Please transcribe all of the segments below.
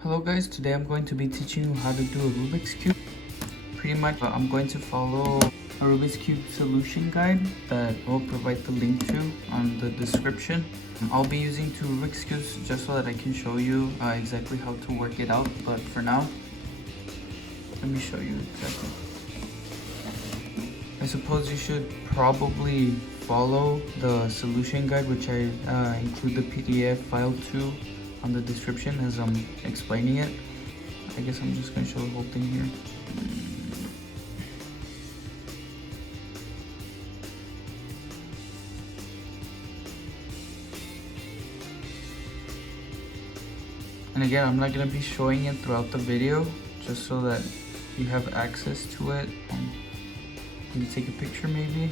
Hello guys, today I'm going to be teaching you how to do a Rubik's Cube. Pretty much I'm going to follow a Rubik's Cube solution guide that I'll provide the link to on the description. I'll be using two Rubik's Cubes just so that I can show you exactly how to work it out, but for now, let me show you exactly. I suppose you should probably follow the solution guide, which I include the PDF file to on the description as I'm explaining it. I guess I'm just going to show the whole thing here. And again, I'm not going to be showing it throughout the video, just so that you have access to it and you can take a picture maybe.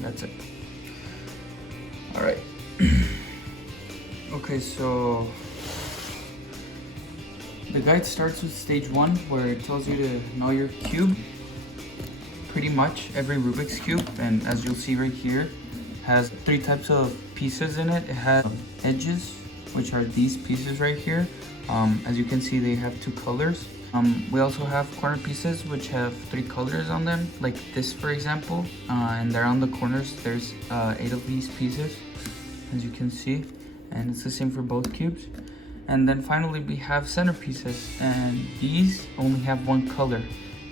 That's it. All right. Okay, so the guide starts with stage 1, where it tells you to know your cube. Pretty much every Rubik's Cube, and as you'll see right here, has 3 types of pieces in it. It has edges, which are these pieces right here. As you can see, they have 2 colors. We also have corner pieces which have 3 colors on them, like this for example, and there on the corners there's 8 of these pieces, as you can see, and it's the same for both cubes. And then finally we have centerpieces, and these only have 1 color,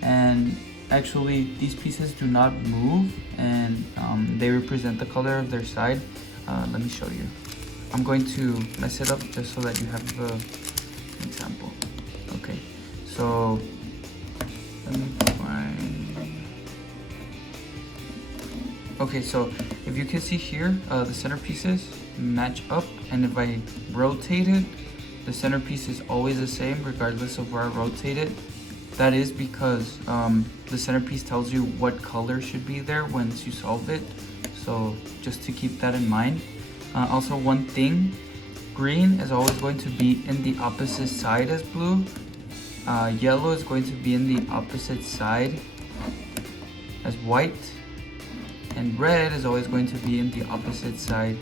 and actually these pieces do not move, and they represent the color of their side. Let me show you. I'm going to mess it up just so that you have the example. Okay. So let me find. Okay, so if you can see here, the centerpieces match up, and if I rotate it, the centerpiece is always the same regardless of where I rotate it. That is because the centerpiece tells you what color should be there once you solve it. So just to keep that in mind. Also, one thing, green is always going to be in the opposite side as blue. Yellow is going to be in the opposite side as white, and red is always going to be in the opposite side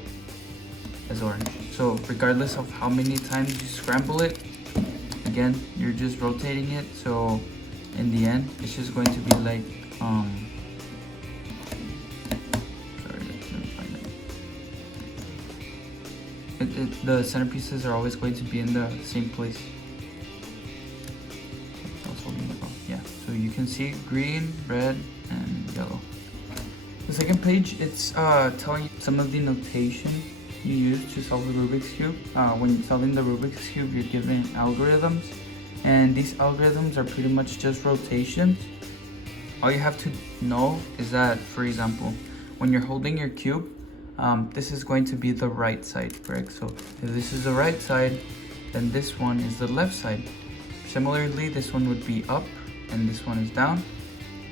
as orange. So regardless of how many times you scramble it, again, you're just rotating it, so in the end it's just going to be like sorry, let me find it. The centerpieces are always going to be in the same place. Yeah, so you can see green, red, and yellow. The second page, it's telling you some of the notation you use to solve the Rubik's Cube. When you're solving the Rubik's Cube, you're given algorithms, and these algorithms are pretty much just rotations. All you have to know is that, for example, when you're holding your cube, this is going to be the right side, correct? So if this is the right side, then this one is the left side. Similarly, this one would be up, and this one is down.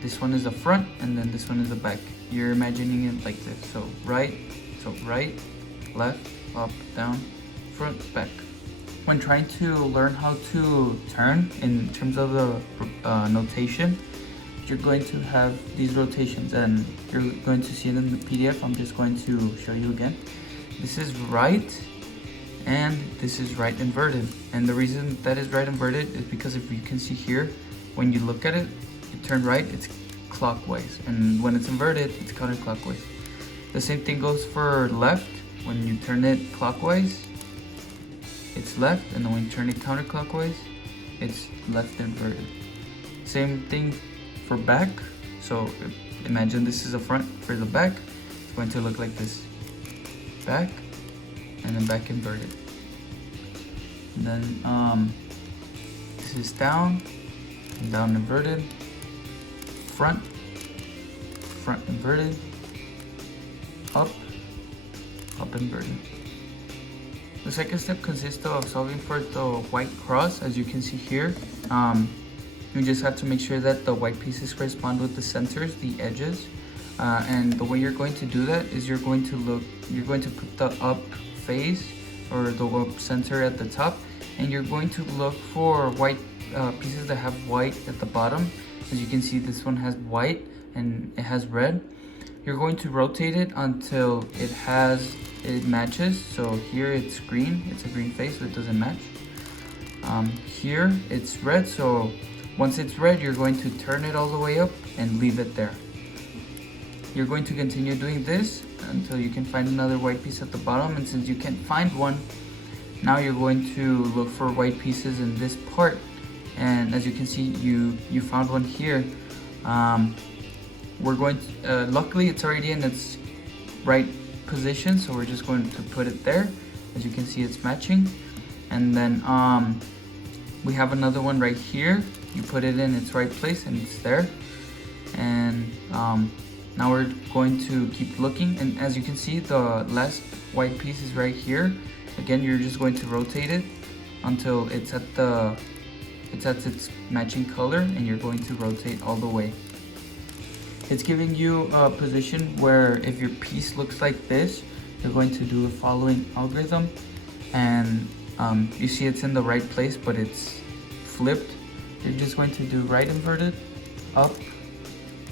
This one is the front, and then this one is the back. You're imagining it like this. So right, left, up, down, front, back. When trying to learn how to turn in terms of the notation, you're going to have these rotations, and you're going to see it in the PDF. I'm just going to show you again. This is right, and this is right inverted. And the reason that is right inverted is because if you can see here, when you look at it, you turn right, it's clockwise, and when it's inverted, it's counterclockwise. The same thing goes for left. When you turn it clockwise, it's left, and then when you turn it counterclockwise, it's left inverted. Same thing for back. So imagine this is the front. For the back, it's going to look like this: back, and then back inverted. And then this is down, and down inverted, front, front inverted, up, up inverted. The second step consists of solving for the white cross. As you can see here, you just have to make sure that the white pieces correspond with the centers, the edges, and the way you're going to do that is you're going to put the up face or the center at the top, and you're going to look for white pieces that have white at the bottom, as you can see this one has white and it has red, you're going to rotate it until it matches. So here it's green, it's a green face, so it doesn't match. Here it's red, so once it's red, you're going to turn it all the way up and leave it there. You're going to continue doing this until you can find another white piece at the bottom, and since you can't find one, now you're going to look for white pieces in this part. And as you can see, you found one here. We're going to, luckily it's already in its right position, so we're just going to put it there. As you can see, it's matching. And then we have another one right here. You put it in its right place and it's there. And now we're going to keep looking, and as you can see, the last white piece is right here. Again, you're just going to rotate it until it's at its matching color, and you're going to rotate all the way. It's giving you a position where if your piece looks like this, you're going to do the following algorithm, and you see it's in the right place, but it's flipped. You're just going to do right inverted, up,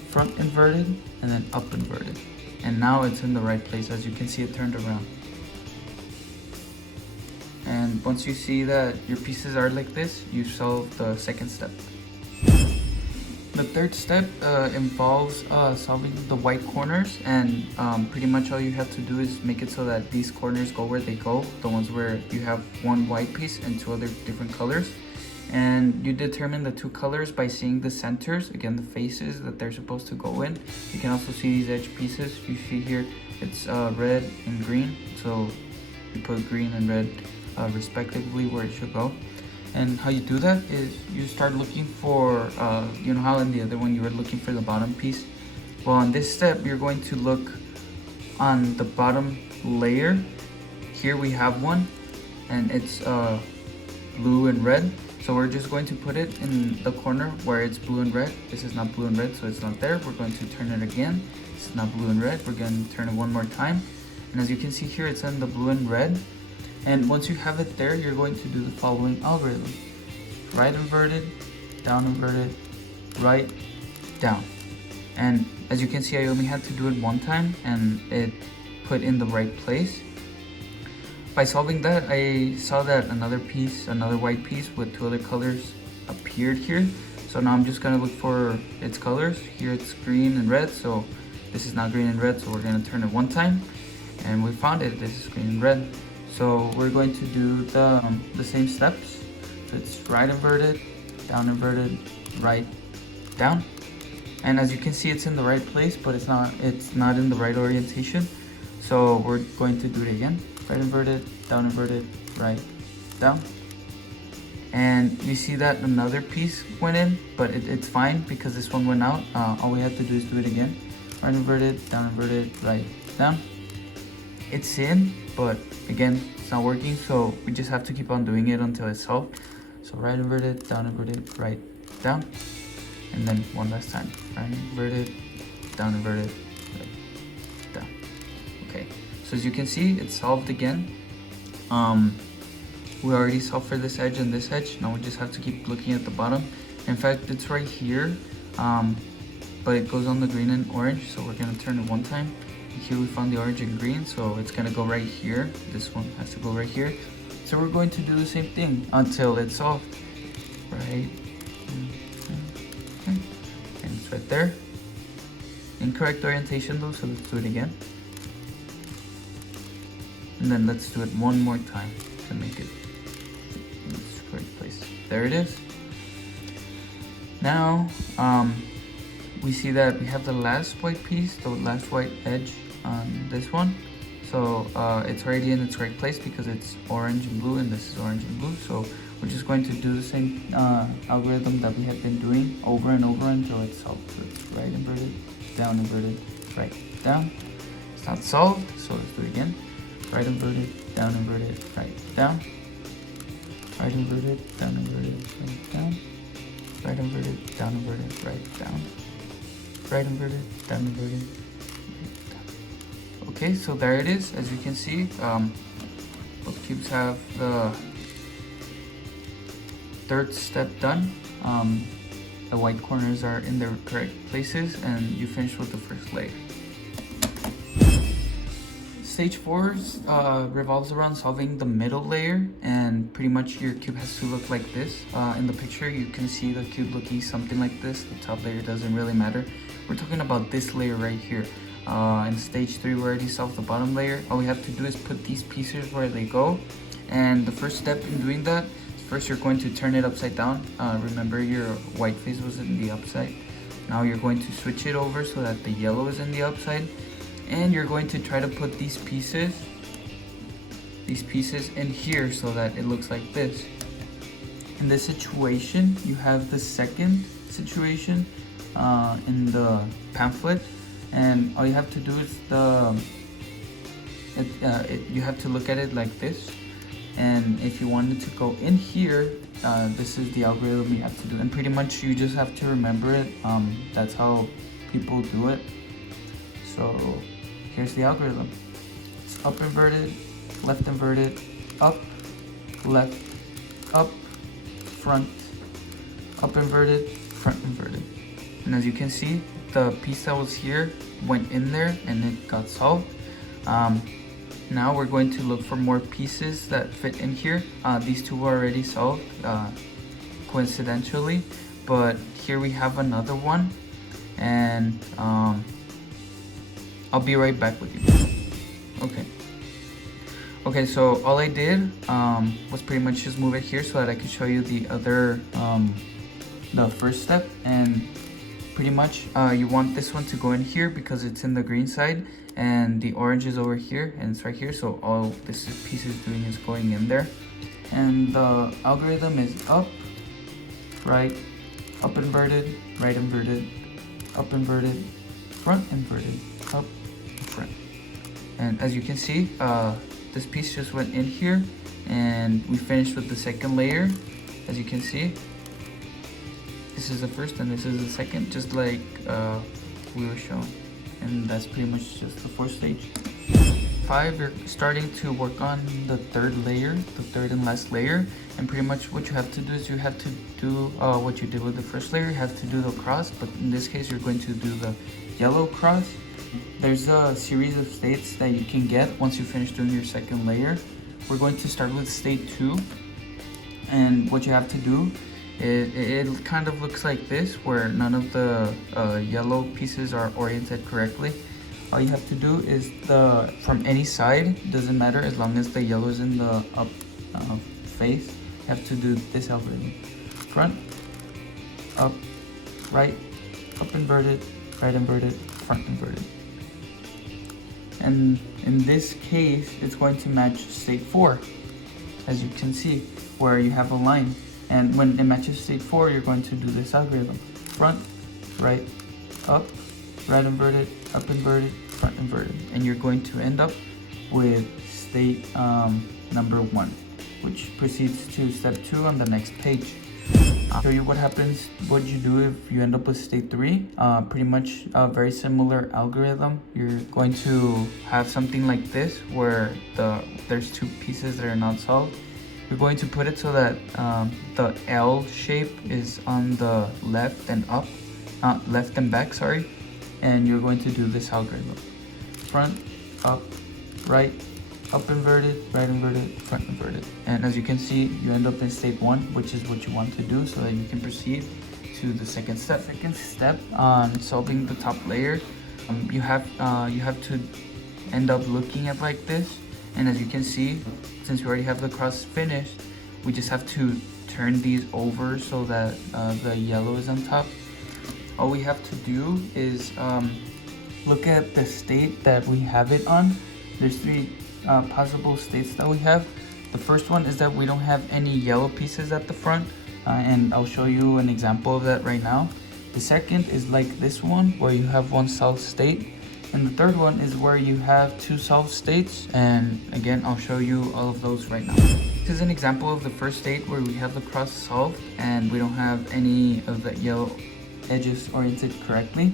front inverted, and then up inverted. And now it's in the right place. As you can see, it turned around. And once you see that your pieces are like this, you solve the second step. The third step involves solving the white corners, and pretty much all you have to do is make it so that these corners go where they go, the ones where you have one white piece and two other different colors. And you determine the two colors by seeing the centers, again the faces that they're supposed to go in. You can also see these edge pieces. You see here it's red and green, so you put green and red respectively where it should go. And how you do that is you start looking for, you know how in the other one you were looking for the bottom piece? Well, on this step, you're going to look on the bottom layer. Here we have one, and it's blue and red. So we're just going to put it in the corner where it's blue and red. This is not blue and red, so it's not there. We're going to turn it again. This is not blue and red. We're going to turn it one more time. And as you can see here, it's in the blue and red. And once you have it there, you're going to do the following algorithm. Right inverted, down inverted, right, down. And as you can see, I only had to do it one time and it put in the right place. By solving that, I saw that another white piece with two other colors appeared here. So now I'm just gonna look for its colors. Here it's green and red, so this is not green and red, so we're gonna turn it one time. And we found it, this is green and red. So we're going to do the same steps. So it's right inverted, down inverted, right, down. And as you can see, it's in the right place, but it's not in the right orientation. So we're going to do it again. Right inverted, down inverted, right, down. And you see that another piece went in, but it's fine because this one went out. All we have to do is do it again. Right inverted, down inverted, right, down. It's in, but again, it's not working, so we just have to keep on doing it until it's solved. So right inverted, down inverted, right, down. And then one last time. Right inverted, down inverted, right, down. Okay, so as you can see, it's solved again. We already solved for this edge and this edge. Now we just have to keep looking at the bottom. In fact, it's right here, but it goes on the green and orange, so we're gonna turn it one time. Here we found the orange and green, so it's gonna go right here. This one has to go right here. So we're going to do the same thing until it's solved. Right, and it's right there. Incorrect orientation though, so let's do it again. And then let's do it one more time to make it in its correct place. There it is. Now, we see that we have the last white piece, the last white edge on this one. So it's already in its right place because it's orange and blue, and this is orange and blue. So we're just going to do the same algorithm that we have been doing over and over until it's solved. So it's right inverted, down inverted, right, down. It's not solved, so let's do it again. Right inverted, down inverted, right, down. Right inverted, down inverted, right, down. Right inverted, down inverted, right, down. Right inverted, down inverted, right, down. Okay, so there it is. As you can see, both cubes have third step done. The white corners are in their correct places, and you finish with the first layer. Stage 4 revolves around solving the middle layer, and pretty much your cube has to look like this. In the picture you can see the cube looking something like this. The top layer doesn't really matter. We're talking about this layer right here. In stage 3 we already solved the bottom layer. All we have to do is put these pieces where they go, and the first step in doing that, first you're going to turn it upside down. Remember your white face was in the upside. Now you're going to switch it over so that the yellow is in the upside, and you're going to try to put these pieces in here so that it looks like this. In this situation, you have the second situation in the pamphlet, and all you have to do is you have to look at it like this. And if you wanted to go in here, this is the algorithm you have to do, and pretty much you just have to remember it. That's how people do it. So here's the algorithm. It's up inverted, left inverted, up, left, up, front, up inverted, front inverted. And as you can see, the piece that was here went in there and it got solved. Now we're going to look for more pieces that fit in here. These two were already solved coincidentally, but here we have another one, and I'll be right back with you. Okay, so all I did was pretty much just move it here so that I could show you the other, the first step. And pretty much you want this one to go in here because it's in the green side, and the orange is over here and it's right here, so all this piece is doing is going in there. And the algorithm is up, right, up inverted, right inverted, up inverted, front inverted, up, front. And as you can see, this piece just went in here, and we finished with the second layer. As you can see, this is the first and this is the second, just like we were shown. And that's pretty much just the fourth stage. 5, you're starting to work on the third layer, the third and last layer. And pretty much what you have to do is you have to do what you did with the first layer. You have to do the cross, but in this case you're going to do the yellow cross. There's a series of states that you can get once you finish doing your second layer. We're going to start with state 2, and what you have to do, it kind of looks like this, where none of the yellow pieces are oriented correctly. All you have to do is from any side, doesn't matter as long as the yellow is in the up face, you have to do this algorithm. Front, up, right, up inverted, right inverted, front inverted. And in this case, it's going to match state 4, as you can see, where you have a line. And when it matches state 4, you're going to do this algorithm. Front, right, up, right inverted, up inverted, front inverted. And you're going to end up with state number 1, which proceeds to step 2 on the next page. I'll show you what happens, what you do if you end up with state 3. Pretty much a very similar algorithm. You're going to have something like this, where there's 2 pieces that are not solved. You're going to put it so that the L shape is on the left and up, left and back, sorry. And you're going to do this algorithm. Front, up, right, up inverted, right inverted, front inverted. And as you can see, you end up in state 1, which is what you want to do so that you can proceed to the second step. Second step on solving the top layer, you have to end up looking at like this. And as you can see, since we already have the cross finished, we just have to turn these over so that the yellow is on top. All we have to do is look at the state that we have it on. There's 3 possible states that we have. The first one is that we don't have any yellow pieces at the front, and I'll show you an example of that right now. The second is like this one, where you have 1 solved state. And the third one is where you have 2 solved states, and again I'll show you all of those right now. This is an example of the first state where we have the cross solved and we don't have any of the yellow edges oriented correctly.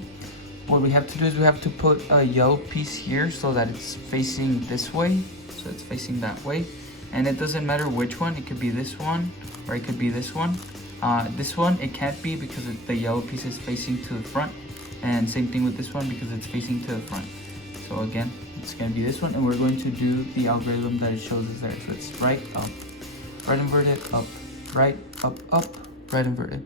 What we have to do is we have to put a yellow piece here so that it's facing this way, so it's facing that way. and it doesn't matter which one. It could be this one or it could be this one. This one it can't be because the yellow piece is facing to the front, and same thing with this one because it's facing to the front. So again, it's going to be this one, and we're going to do the algorithm that it shows us there. So it's right, up, right inverted, up, right, up, right inverted.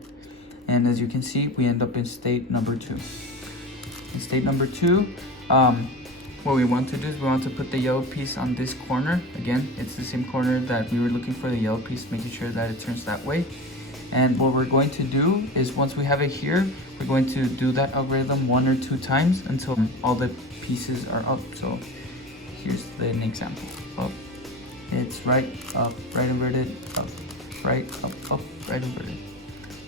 And as you can see, we end up in state number 2. In state number 2, what we want to do is we want to put the yellow piece on this corner. Again, it's the same corner that we were looking for the yellow piece, making sure that it turns that way. And what we're going to do is once we have it here, we're going to do that algorithm 1 or 2 times until all the pieces are up. So here's an example. Up, it's right, up, right inverted, up, right, up, right inverted.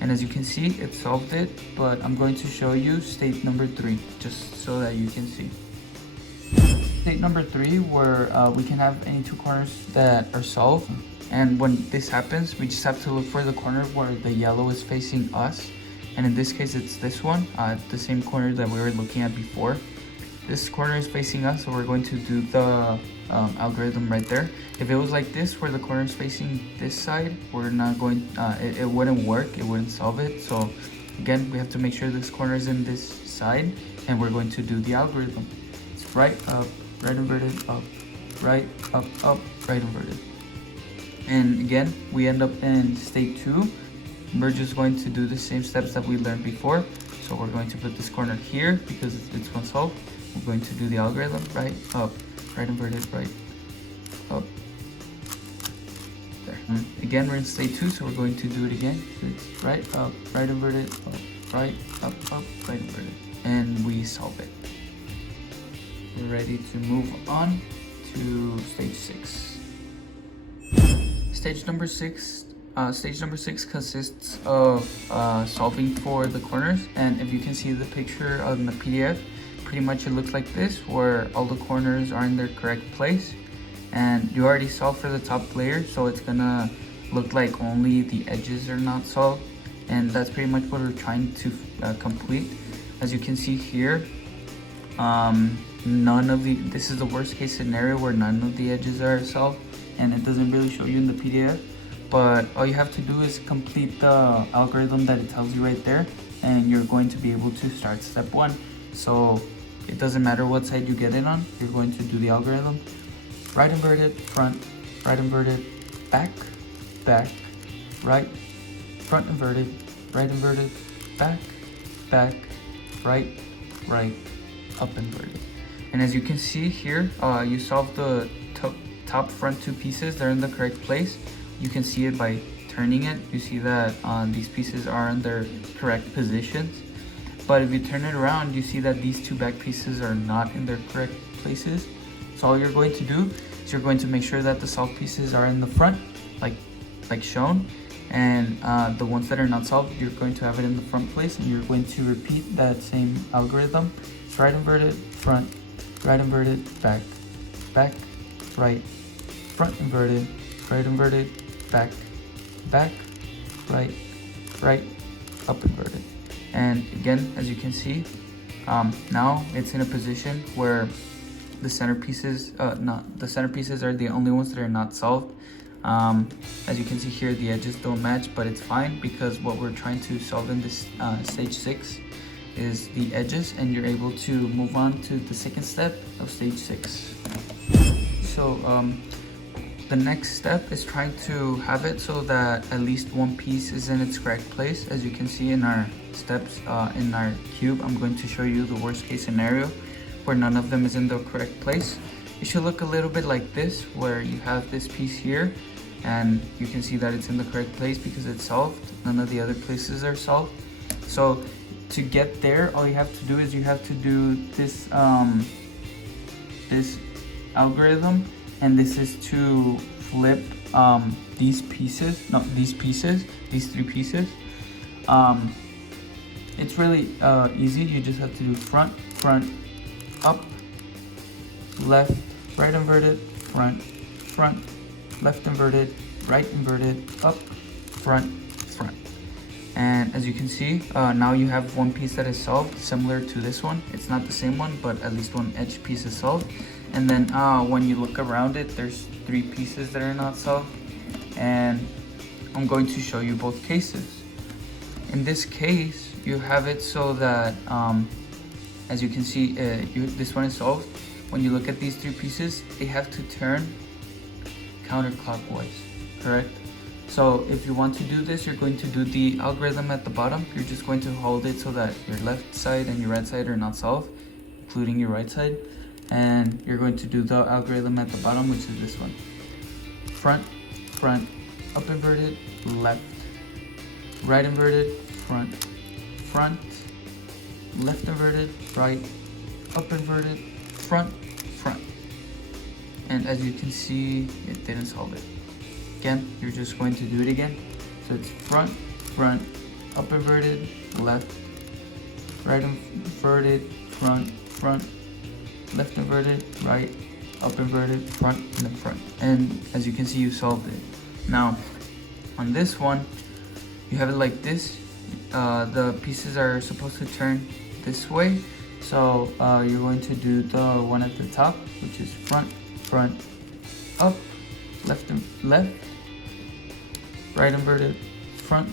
And as you can see, it solved it, but I'm going to show you state number 3, just so that you can see. State number 3, where we can have any 2 corners that are solved. And when this happens, we just have to look for the corner where the yellow is facing us. And in this case, it's this one, the same corner that we were looking at before. This corner is facing us, so we're going to do the algorithm right there. If it was like this, where the corner is facing this side, we're not going, it wouldn't work, it wouldn't solve it. So again, we have to make sure this corner is in this side, and we're going to do the algorithm. It's right, up, right inverted, up, right, up, right inverted. And again, we end up in state 2. We're just going to do the same steps that we learned before. So we're going to put this corner here because it's going to solve. We're going to do the algorithm, right, up, right inverted, right, up, there. Again, we're in state 2, so we're going to do it again. So it's right, up, right inverted, up, right, up, right inverted. And we solve it. We're ready to move on to stage 6. Stage number 6 consists of solving for the corners, and if you can see the picture on the PDF, pretty much it looks like this, where all the corners are in their correct place, and you already solved for the top layer, so it's gonna look like only the edges are not solved, and that's pretty much what we're trying to complete. As you can see here, this is the worst case scenario where none of the edges are solved, and it doesn't really show you in the PDF, but all you have to do is complete the algorithm that it tells you right there, and you're going to be able to start step 1. So it doesn't matter what side you get it on, you're going to do the algorithm. Right inverted, front, right inverted, back, right, front inverted, right inverted, back, right, up inverted. And as you can see here, you solve the top front 2 pieces. They're in the correct place. You can see it by turning it. You see that these pieces are in their correct positions. But if you turn it around, you see that these 2 back pieces are not in their correct places. So all you're going to do is you're going to make sure that the solved pieces are in the front, like shown, and the ones that are not solved, you're going to have it in the front place, and you're going to repeat that same algorithm. It's right inverted, front, right inverted, back, right, front inverted, right inverted, back, right, up inverted. And again, as you can see, now it's in a position where the center pieces are the only ones that are not solved. As you can see here, the edges don't match, but it's fine because what we're trying to solve in this stage 6 is the edges, and you're able to move on to the second step of stage 6. So the next step is trying to have it so that at least one piece is in its correct place. As you can see in our steps in our cube, I'm going to show you the worst case scenario where none of them is in the correct place. It should look a little bit like this, where you have this piece here and you can see that it's in the correct place because it's solved. None of the other places are solved. So to get there, all you have to do is you have to do this this algorithm, and this is to flip these 3 pieces. It's really easy. You just have to do front, up, left, right inverted, front, left inverted, right inverted, up, front. And as you can see, now you have one piece that is solved, similar to this one. It's not the same one, but at least one edge piece is solved. And then when you look around it, there's 3 pieces that are not solved, and I'm going to show you both cases. In this case, you have it so that as you can see, this one is solved. When you look at these 3 pieces, they have to turn counterclockwise, correct? So if you want to do this, you're going to do the algorithm at the bottom. You're just going to hold it so that your left side and your right side are not solved, including your right side. And you're going to do the algorithm at the bottom, which is this one. Front, front, up inverted, left, right inverted, front, front, left inverted, right, up inverted, front, front. And as you can see, it didn't solve it. Again, you're just going to do it again. So it's front, front, up inverted, left, right inverted, front, front, left inverted, right, up inverted, front, and then front. And as you can see, you solved it. Now, on this one, you have it like this. The pieces are supposed to turn this way. So you're going to do the one at the top, which is front, front, up, left, left, right inverted, front,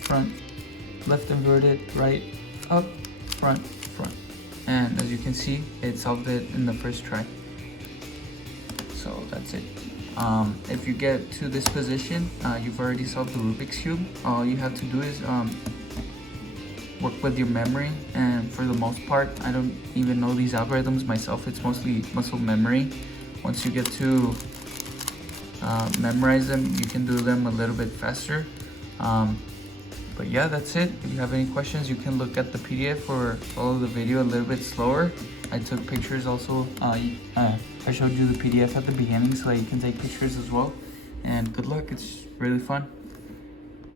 front, left inverted, right, up, front, front. And as you can see, it solved it in the first try. So that's it. If you get to this position, you've already solved the Rubik's Cube. All you have to do is work with your memory, and for the most part, I don't even know these algorithms myself. It's mostly muscle memory. Once you get to memorize them, you can do them a little bit faster. But yeah, that's it. If you have any questions, you can look at the PDF or follow the video a little bit slower. I took pictures also. I showed you the PDF at the beginning so that you can take pictures as well. And good luck, it's really fun.